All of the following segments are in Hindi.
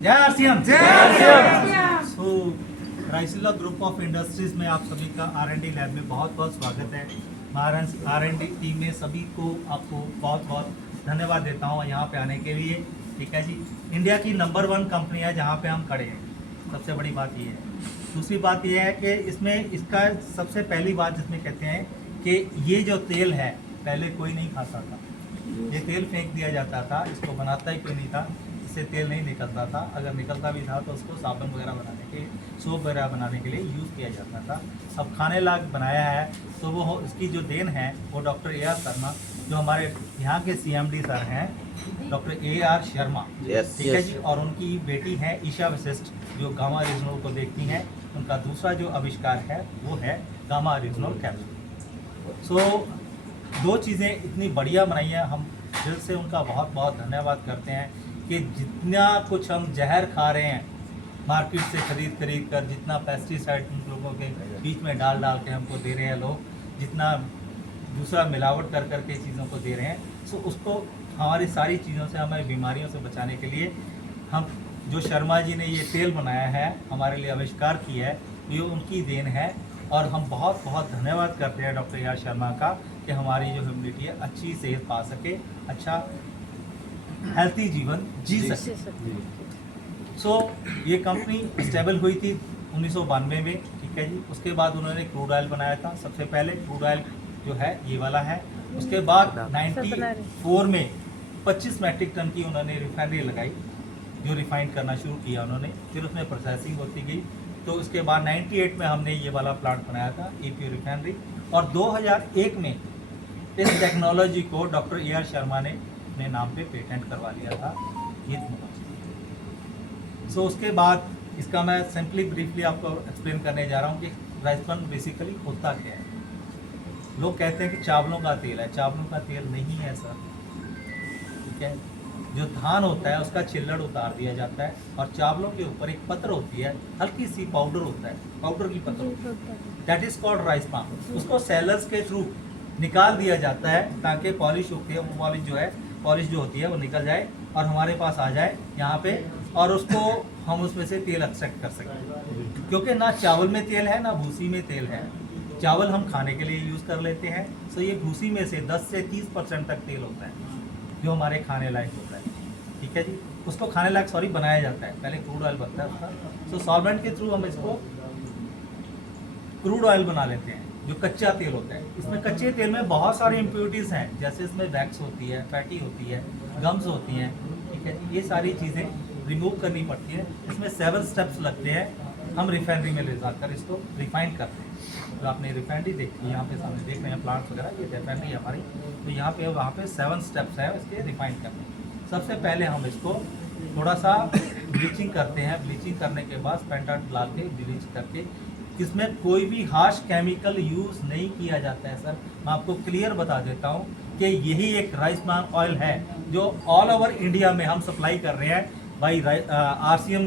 जय RCM. So Raisila group of industries में आप सभी का R&D लैब में बहुत बहुत स्वागत है। महाराज R&D टीम में सभी को आपको बहुत बहुत धन्यवाद देता हूँ यहाँ पे आने के लिए। ठीक है जी, इंडिया की नंबर 1 कंपनी है जहाँ पे हम खड़े हैं, सबसे बड़ी बात ये है। दूसरी बात ये है कि इसमें इसका सबसे पहली बात जिसमें कहते हैं कि ये जो तेल है पहले कोई नहीं खाता था, ये तेल फेंक दिया जाता था, इसको बनाता ही कोई नहीं था, इससे तेल नहीं निकलता था। अगर निकलता भी था तो उसको साबुन वगैरह बनाने के, सोप वगैरह बनाने के लिए यूज़ किया जाता था। अब खाने लायक बनाया है तो वो इसकी जो देन है वो डॉक्टर AR शर्मा, जो हमारे यहाँ के CMD सर हैं, डॉक्टर AR शर्मा, ठीक है जी, और उनकी बेटी है ईशा वशिष्ठ, जो गामा रीजनल को देखती हैं। उनका दूसरा जो आविष्कार है वो है गामा रीजनल कैप्सूल। सो दो चीज़ें इतनी बढ़िया बनाई हैं, हम दिल से उनका बहुत बहुत धन्यवाद करते हैं कि जितना कुछ हम जहर खा रहे हैं मार्केट से खरीद कर, जितना पेस्टिसाइड उन लोगों के बीच में डाल के हमको दे रहे हैं लोग, जितना दूसरा मिलावट कर के चीज़ों को दे रहे हैं, सो उसको हमारी सारी चीज़ों से, हमें बीमारियों से बचाने के लिए हम जो शर्मा जी ने ये तेल बनाया है, हमारे लिए आविष्कार किया है, ये उनकी देन है। और हम बहुत बहुत धन्यवाद करते हैं डॉक्टर AR शर्मा का कि हमारी जो ह्यूमनिटी है अच्छी सेहत पा सके, अच्छा हेल्थी जीवन जी सके। सो ये कंपनी स्टेबल हुई थी 1992 में, ठीक है जी। उसके बाद उन्होंने क्रूड ऑयल बनाया था, सबसे पहले क्रूड ऑयल जो है ये वाला है। उसके बाद 94 में 25 मैट्रिक टन की उन्होंने रिफाइनरी लगाई, जो रिफाइंड करना शुरू किया उन्होंने, फिर उसमें प्रोसेसिंग होती गई। तो उसके बाद 98 में हमने ये वाला प्लांट बनाया था, APO रिफाइनरी, और 2001 में इस टेक्नोलॉजी को डॉक्टर AR शर्मा ने अपने नाम पे पेटेंट करवा लिया था, ये सो उसके बाद इसका मैं सिंपली ब्रीफली आपको एक्सप्लेन करने जा रहा हूँ कि राइस ब्रान बेसिकली होता क्या है। लोग कहते हैं कि चावलों का तेल है, चावलों का तेल नहीं है सर, ठीक है। जो धान होता है उसका छिल्लड़ उतार दिया जाता है और चावलों के ऊपर एक पत्र होती है, हल्की सी पाउडर होता है, पाउडर की पत्र होती है, that is called rice bran. उसको सेलर्स के थ्रू निकाल दिया जाता है ताकि पॉलिश होती है, वो पॉलिश जो है, पॉलिश जो होती है वो निकल जाए और हमारे पास आ जाए यहाँ पे, और उसको हम उसमें से तेल एक्सट्रैक्ट कर सकें। क्योंकि ना चावल में तेल है ना भूसी में तेल है। चावल हम खाने के लिए यूज़ कर लेते हैं, सो ये भूसी में से 10 से 30% तक तेल होता है जो हमारे खाने लायक होता है, ठीक है जी। उसको खाने लायक बनाया जाता है, पहले क्रूड ऑयल बनता है उसका। सो सॉल्वेंट के थ्रू हम इसको क्रूड ऑयल बना लेते हैं, जो कच्चा तेल होता है। इसमें कच्चे तेल में बहुत सारी इम्प्योरिटीज़ हैं, जैसे इसमें वैक्स होती है, फैटी होती है, गम्स होती हैं, ठीक है जी। ये सारी चीज़ें रिमूव करनी पड़ती है। इसमें 7 स्टेप्स लगते हैं। हम रिफाइनरी में ले जाकर इसको रिफाइन करते हैं। तो आपने रिफाइनरी देखी, यहाँ पे सामने देख रहे हैं प्लांट्स वगैरह, ये रिफाइनरी है हमारी। तो यहाँ पे वहाँ पे 7 स्टेप्स है इसके रिफाइन करने। सबसे पहले हम इसको थोड़ा सा ब्लीचिंग करते हैं, ब्लीचिंग करने के बाद स्पेंटाट डाल के ब्लीच करके, इसमें कोई भी हार्श केमिकल यूज़ नहीं किया जाता है सर। मैं आपको क्लियर बता देता हूँ कि यही एक राइस ब्रान ऑयल है जो ऑल ओवर इंडिया में हम सप्लाई कर रहे हैं भाई। RCM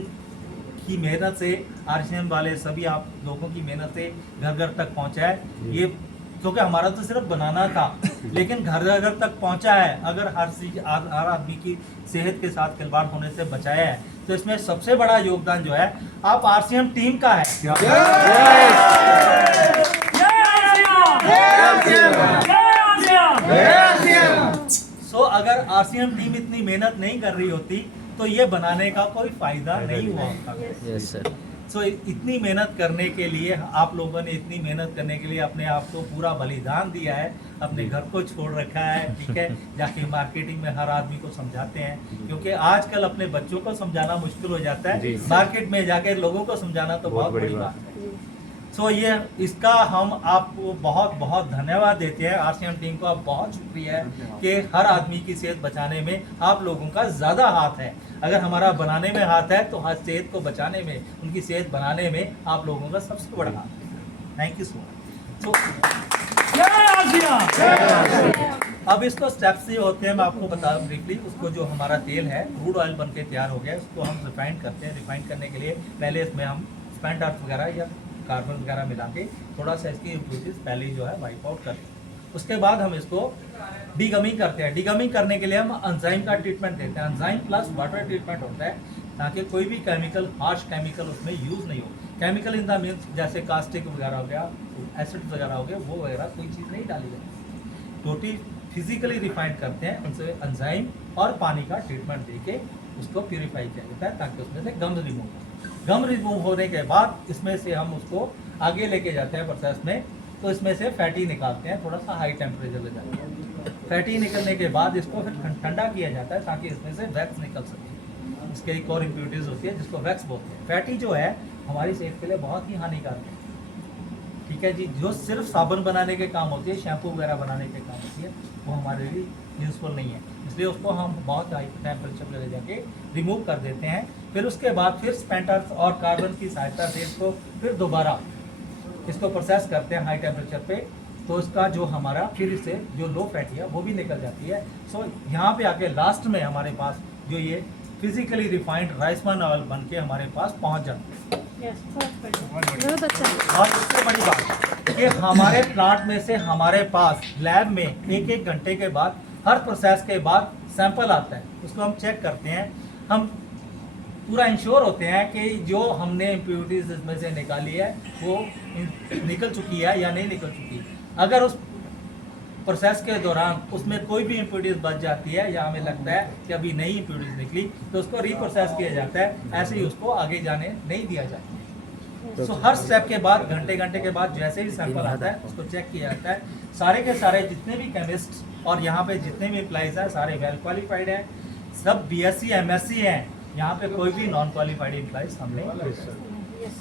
की मेहनत से, RCM वाले सभी आप लोगों की मेहनत से घर घर तक पहुँचा है ये, क्योंकि हमारा तो सिर्फ बनाना था, लेकिन घर घर तक पहुँचा है। अगर हर आदमी की सेहत के साथ खिलवाड़ होने से बचाया है, तो इसमें सबसे बड़ा योगदान जो है आप RCM टीम का है। सो अगर RCM टीम इतनी मेहनत नहीं कर रही होती तो ये बनाने का कोई फायदा नहीं हुआ होता। सो इतनी मेहनत करने के लिए, आप लोगों ने इतनी मेहनत करने के लिए अपने आप को पूरा बलिदान दिया है, अपने घर को छोड़ रखा है, ठीक है। जाके मार्केटिंग में हर आदमी को समझाते हैं, क्योंकि आजकल अपने बच्चों को समझाना मुश्किल हो जाता है, मार्केट में जाके लोगों को समझाना तो बहुत बड़ी बात है। सो ये इसका हम आपको बहुत बहुत धन्यवाद देते हैं। RCM टीम को आप बहुत शुक्रिया है कि हर आदमी की सेहत बचाने में आप लोगों का ज़्यादा हाथ है। अगर हमारा बनाने में हाथ है तो हर सेहत को बचाने में, उनकी सेहत बनाने में आप लोगों का सबसे बड़ा हाथ है। Thank you so much. अब इसको स्टेप्स ये होते हैं, मैं आपको बता ब्रीफली। उसको जो हमारा तेल है क्रूड ऑयल बन के तैयार हो गया, उसको हम रिफाइंड करते हैं। रिफाइंड करने के लिए पहले इसमें हम स्पेंट अर्थ वगैरह या कार्बन वगैरह मिला के थोड़ा सा इसकी इम्प्योरिटीज पहले जो है वाइप आउट करते हैं। उसके बाद हम इसको डीगमिंग करते हैं। डीगमिंग करने के लिए हम एंजाइम का ट्रीटमेंट देते हैं। एंजाइम प्लस वाटर ट्रीटमेंट होता है ताकि कोई भी केमिकल, हार्श केमिकल उसमें यूज़ नहीं हो। केमिकल इन द मीन्स जैसे कास्टिक वगैरह हो गया, एसिड वगैरह हो गया, वो वगैरह कोई चीज़ नहीं डाली जाती। टोटली फिजिकली रिफाइंड करते हैं, उनसे एंजाइम और पानी का ट्रीटमेंट देके उसको प्योरीफाई किया जाता है ताकि उसमें से गम रिमूव हो। गम रिमूव होने के बाद इसमें से हम उसको आगे लेके जाते हैं प्रोसेस में, तो इसमें से फैटी निकालते हैं, थोड़ा सा हाई टेम्परेचर ले जाते हैं। फैटी निकलने के बाद इसको फिर ठंडा किया जाता है ताकि इसमें से वैक्स निकल सके। इसके एक और इम्प्योरिटीज होती है जिसको वैक्स बोलते हैं। फैटी जो है हमारी सेहत के लिए बहुत ही हानिकारक है, ठीक है जी। जो सिर्फ साबुन बनाने के काम होती है, शैम्पू वगैरह बनाने के काम होती है, वो हमारे लिए यूज़फुल नहीं है, इसलिए उसको हम बहुत हाई टेम्परेचर पे ले जाके रिमूव कर देते हैं। फिर उसके बाद फिर स्पेंटर्स और कार्बन की सहायता से इसको फिर दोबारा इसको प्रोसेस करते हैं हाई टेम्परेचर पे, तो इसका जो हमारा फिर से जो लो फैटी है वो भी निकल जाती है। सो यहाँ पे आके लास्ट में हमारे पास जो ये फिजिकली रिफाइंड राइसमान ऑयल बन के हमारे पास पहुँच जाता है। बहुत अच्छा। और इससे बड़ी बात कि हमारे प्लांट में से हमारे पास लैब में एक एक घंटे के बाद हर प्रोसेस के बाद सैंपल आता है, उसको हम चेक करते हैं। हम पूरा इंश्योर होते हैं कि जो हमने इम्प्योरिटीज इसमें से निकाली है वो निकल चुकी है या नहीं निकल चुकी। अगर उस प्रोसेस के दौरान उसमें कोई भी इम्प्योरिटीज बच जाती है या हमें लगता है कि अभी नई इम्प्योरिटीज निकली, तो उसको रीप्रोसेस किया जाता है, ऐसे ही उसको आगे जाने नहीं दिया जाता। सो हर स्टेप के बाद घंटे के बाद जैसे भी सैंपल आता है उसको चेक किया जाता है। सारे के सारे जितने भी केमिस्ट और यहाँ पे जितने भी एम्प्लॉइज हैं सारे वेल क्वालिफाइड हैं, सब BSc MSc हैं, यहाँ पे कोई भी नॉन क्वालिफाइड एम्प्लॉइज हम नहीं।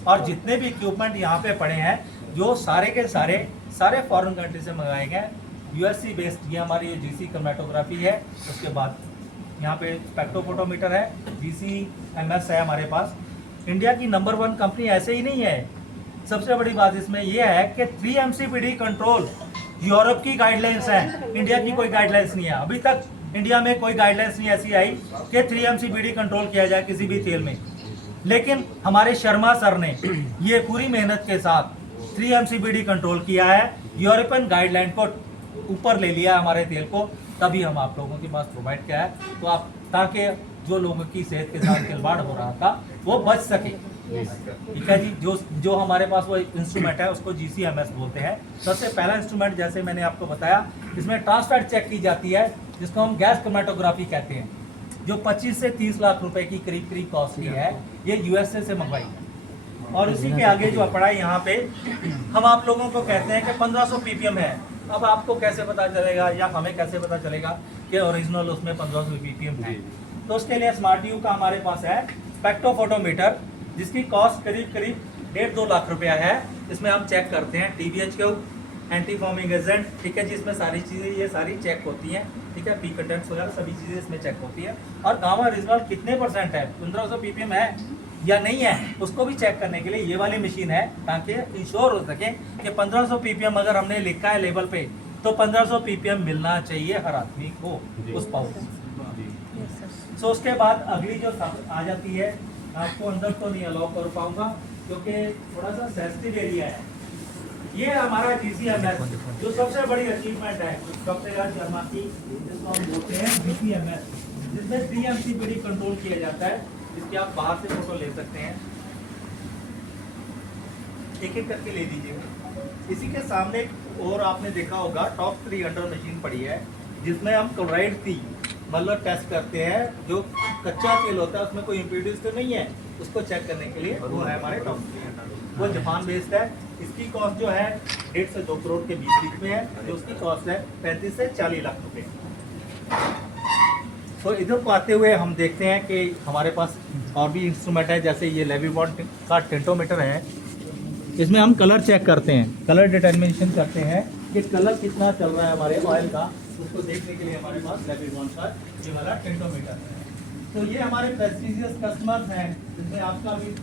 और जितने भी इक्विपमेंट यहाँ पे पड़े हैं जो सारे के सारे फॉरेन कंट्री से मंगाए गए, USC बेस्ड। ये हमारी GC क्रोमेटोग्राफी है, उसके बाद यहाँ पे स्पेक्ट्रोफोटोमीटर है, GC-MS है हमारे पास। इंडिया की नंबर 1 कंपनी ऐसे ही नहीं है। सबसे बड़ी बात इसमें यह है कि 3MCPD कंट्रोल यूरोप की गाइडलाइंस है, इंडिया की कोई गाइडलाइंस नहीं है। अभी तक इंडिया में कोई गाइडलाइंस नहीं ऐसी आई कि 3MCPD कंट्रोल किया जाए किसी भी तेल में। लेकिन हमारे शर्मा सर ने ये पूरी मेहनत के साथ 3MCPD कंट्रोल किया है, यूरोपियन गाइडलाइन को ऊपर ले लिया हमारे तेल को, तभी हम आप लोगों के पास प्रोवाइड किया है, तो आप ताकि जो लोगों की सेहत के साथ खिलवाड़ हो रहा था वो बच सके। ठीक है जी। जो हमारे पास वो इंस्ट्रूमेंट है उसको GC-MS बोलते हैं। सबसे पहला इंस्ट्रूमेंट जैसे मैंने आपको बताया, इसमें ट्रांसफैट चेक की जाती है, जिसको हम गैस क्रोमेटोग्राफी कहते हैं, जो 25 से 30 लाख रुपए की करीब कॉस्टली है। ये USA से मंगवाई है। और इसी के आगे जो पड़ा है यहाँ पे, हम आप लोगों को कहते हैं कि 1500 ppm है। अब आपको कैसे पता चलेगा या हमें कैसे पता चलेगा कि ओरिजिनल उसमें 1500 ppm है? तो उसके लिए स्मार्ट व्यू का हमारे पास है स्पेक्ट्रोफोटोमीटर, जिसकी कॉस्ट करीब 1.5-2 लाख रुपया है। इसमें हम चेक करते हैं TBHQ, एंटी फॉर्मिंग एजेंट, ठीक है जी। इसमें सारी चीज़ें ये सारी चेक होती हैं, ठीक है। पी कंटेंट्स वगैरह सभी चीज़ें इसमें चेक होती है। और गामा ओरिजिनल कितने % है, 1500 ppm है या नहीं है, उसको भी चेक करने के लिए ये वाली मशीन है, ताकि इंश्योर हो सके कि 1500 ppm अगर हमने लिखा है लेबल पे तो 1500 ppm मिलना चाहिए हर आदमी को उस पाउडर। सो उसके बाद अगली जो आ जाती है, आपको अंदर तो नहीं अलाउ कर पाऊंगा क्योंकि थोड़ा सा सेंसिटिव एरिया है। ये हमारा GC-MS जो सबसे बड़ी अचीवमेंट है डॉक्टर राज शर्मा की, जिसको हम बोलते हैं GC-MS, जिसमें 3MCPD कंट्रोल किया जाता है। इसकी आप बाहर से फोटो ले सकते हैं, एक एक करके ले दीजिएगा। इसी के सामने और आपने देखा होगा टॉप 300 मशीन पड़ी है, जिसमें हम क्लोराइड थी मतलब टेस्ट करते हैं। जो कच्चा तेल होता है उसमें कोई इम्प्योरिटीज तो नहीं है, उसको चेक करने के लिए वो है हमारे टॉप 300। वो जापान बेस्ड है। इसकी कॉस्ट जो है 1.5 से 2 करोड़ के बीच में है, जो उसकी कॉस्ट है 35 से 40 लाख रुपए। तो इधर को आते हुए हम देखते हैं कि हमारे पास और भी इंस्ट्रूमेंट है, जैसे ये लेविबॉन का टेंटोमीटर है। इसमें हम कलर चेक करते हैं, कलर डिटर्मिनेशन करते हैं कि कलर कितना चल रहा है हमारे ऑयल का, उसको देखने के लिए हमारे पास लेविबॉन का ये वाला टेंटोमीटर है। तो ये हमारे प्रेस्टीजियस कस्टमर्स हैं, जिसमें आपका भी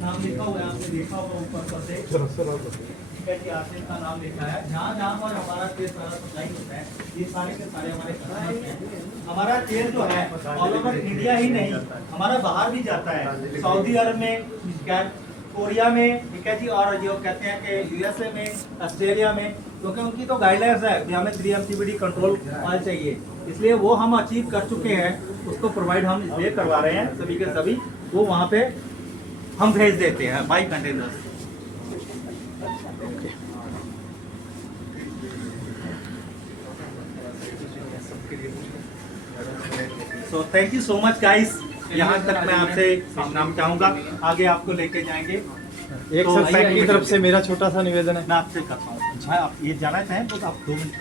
नाम लिखा हुआ है, आपने देखा होगा ऊपर से, ठीक है जी, आसिफ का नाम लिखा है। जहाँ पर हमारा तेल सारा सप्लाई होता है, ये सारे के सारे हमारे कस्टमर्स हैं। हमारा तेल जो है ऑल ओवर इंडिया ही नहीं, हमारा बाहर भी जाता है। सऊदी अरब में कोरिया में ठीक है जी, और जो कहते हैं कि यूएसए में, ऑस्ट्रेलिया में, क्योंकि उनकी तो गाइडलाइंस है कि हमें 3-MCBD कंट्रोल ऑयल चाहिए, इसलिए वो हम अचीव कर चुके हैं, उसको प्रोवाइड हम इसलिए करवा रहे हैं सभी के सभी, वो वहाँ पे हम भेज देते हैं by containers. So thank you so much guys, यहाँ तक मैं आपसे नाम चाहूँगा, आगे आपको लेके जाएंगे। एक तो सर फैक्ट की तरफ से मेरा छोटा सा निवेदन है। मैं आपसे करता हूँ, आप ये जाना चाहें तो आप 2 मिनट